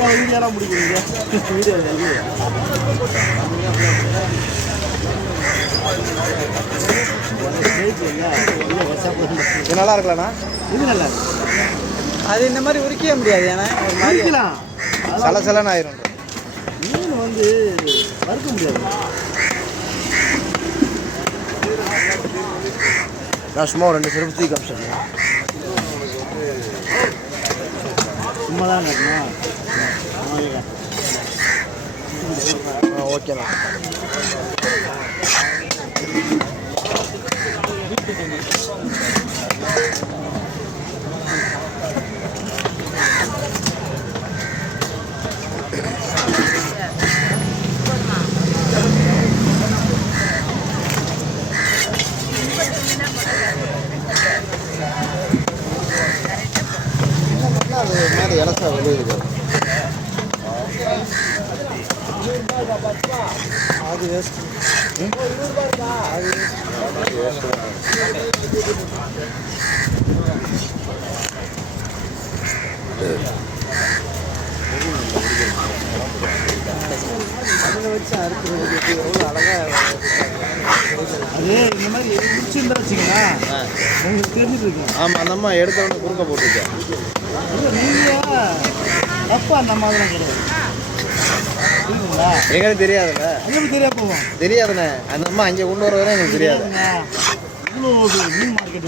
வீடியோலாம் முடிக்கிறீங்க வீடியோ இது நல்லா இருக்கலண்ணா. இது நல்லா அது இந்த மாதிரி உரிக்கவே முடியாது. ஏன்னா ஒரு மாதிரிலாம் சலசலன்னு ஆயிரும். மீன் வந்து வறுக்க முடியாது. நான் சும்மா ஒரு 2 செருப்பு தூக்கி காமிச்சிருக்கேன். சும்மா தான் கட்டணும். ஓகேண்ணா. அது மேலே இலசா வெளியிடுது. அது வேஸ்ட். அது அதில் வச்சு அறுக்கிறதுக்கு எவ்வளோ அழகாக. அது இந்த மாதிரி பிடிச்சிருந்தா வச்சிங்கன்னா உங்களுக்கு தெரிஞ்சுட்டு இருக்கேன். ஆமாம், அந்த அம்மா எடுத்தவொடனே குறுக்க போட்டுருக்கேன். நீங்கள் தப்பா அந்த மாதிரிலாம் கிடையாது. எங்களுக்கு தெரியாதுல்ல. எங்களுக்கு தெரியாது போவோம். தெரியாதுண்ணே. அந்த அம்மா அங்கே கொண்டு வர வரை எனக்கு தெரியாது. இவ்வளோ மீன் மார்க்கெட்